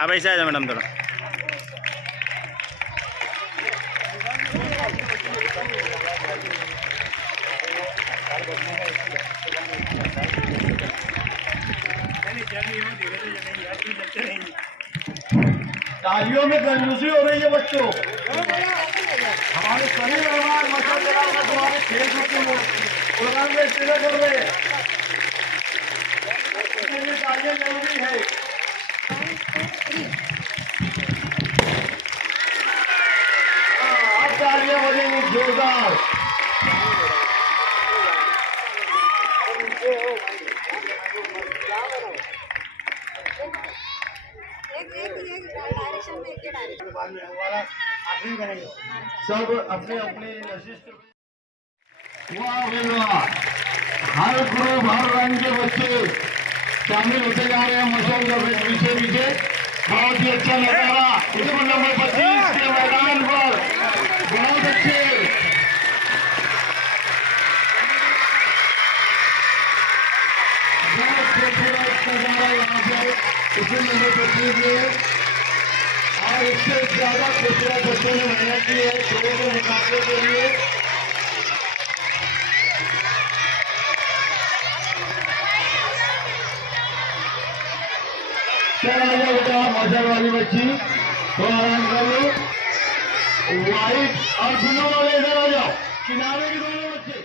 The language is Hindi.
अब ऐसे आ जाओ मैडम थोड़ा। तालियों में कंजूसी हो रही है बच्चों। हमारे सभी मेहमान माशाअल्लाह तुम्हारे खेल कूद के प्रोग्राम में इस्तेमाल कर रहे हैं, इसके लिए तालियां जरूरी है। अब तालियां बजेंगी जोरदार। सब अपने अपने नशिस्त वाह वाह, हर ग्रुप हर रंग के बच्चे शामिल होते जा रहे हैं माशाअल्लाह। पीछे पीछे बहुत ही अच्छा नजारा इस नंबर 25 के मैदान पर, बहुत अच्छे बहुत खूबसूरत नजारा यहाँ पे इस नंबर 25 में। और इससे ज्यादा खूबसूरत बच्चों ने मेहनत की है खेलों के मुकाबले के लिए। चल आ जाओ बेटा, मौसम वाली बच्ची थोड़ा आराम कर लो। व्हाइट और ब्लू वाले इधर आ जाओ, किनारे के दोनों बच्चे।